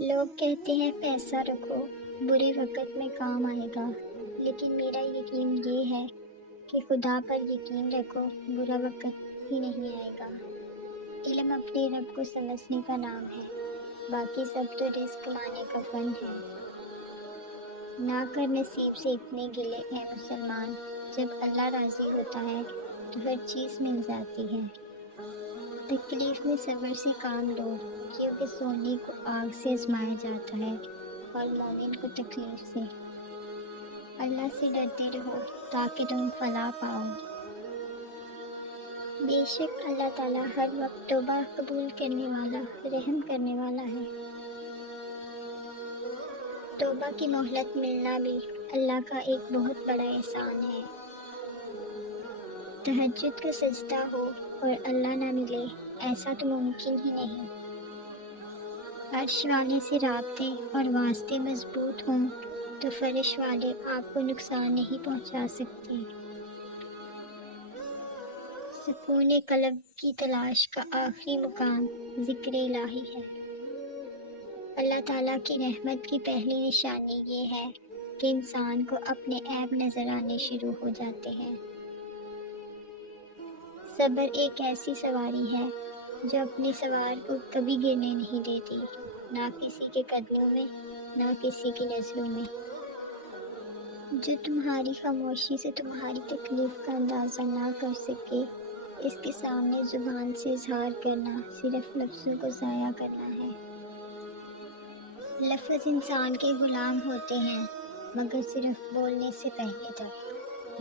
لوگ کہتے ہیں پیسہ رکھو برے وقت میں کام آئے گا، لیکن میرا یقین یہ ہے کہ خدا پر یقین رکھو برا وقت ہی نہیں آئے گا۔ علم اپنے رب کو سمجھنے کا نام ہے، باقی سب تو رزق کمانے کا فن ہے۔ نہ کر نصیب سے اتنے گلے اے مسلمان، جب اللہ راضی ہوتا ہے تو ہر چیز مل جاتی ہے۔ تکلیف میں صبر سے کام لو، کیونکہ سونے کو آگ سے آزمایا جاتا ہے اور مومن کو تکلیف سے۔ اللہ سے ڈرتے رہو تاکہ تم فلاح پاؤ۔ بے شک اللہ تعالیٰ ہر وقت توبہ قبول کرنے والا، رحم کرنے والا ہے۔ توبہ کی مہلت ملنا بھی اللہ کا ایک بہت بڑا احسان ہے۔ تہجد کا سجدہ ہو اور اللہ نہ ملے، ایسا تو ممکن ہی نہیں۔ عرش والے سے رابطے اور واسطے مضبوط ہوں تو فرش والے آپ کو نقصان نہیں پہنچا سکتے۔ سکون قلب کی تلاش کا آخری مقام ذکر الہی ہے۔ اللہ تعالیٰ کی رحمت کی پہلی نشانی یہ ہے کہ انسان کو اپنے عیب نظر آنے شروع ہو جاتے ہیں۔ صبر ایک ایسی سواری ہے جو اپنے سوار کو کبھی گرنے نہیں دیتی، نہ کسی کے قدموں میں، نہ کسی کی نظروں میں۔ جو تمہاری خاموشی سے تمہاری تکلیف کا اندازہ نہ کر سکے، اس کے سامنے زبان سے اظہار کرنا صرف لفظوں کو ضائع کرنا ہے۔ لفظ انسان کے غلام ہوتے ہیں، مگر صرف بولنے سے پہلے تک۔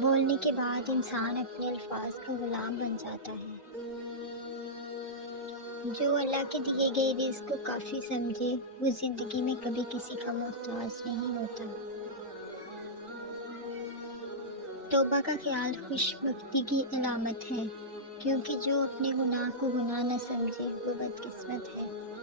بولنے کے بعد انسان اپنے الفاظ کا غلام بن جاتا ہے۔ جو اللہ کے دیے گئے رزق کو کافی سمجھے، وہ زندگی میں کبھی کسی کا محتاج نہیں ہوتا۔ توبہ کا خیال خوش بختی کی علامت ہے، کیونکہ جو اپنے گناہ کو گناہ نہ سمجھے وہ بدقسمت ہے۔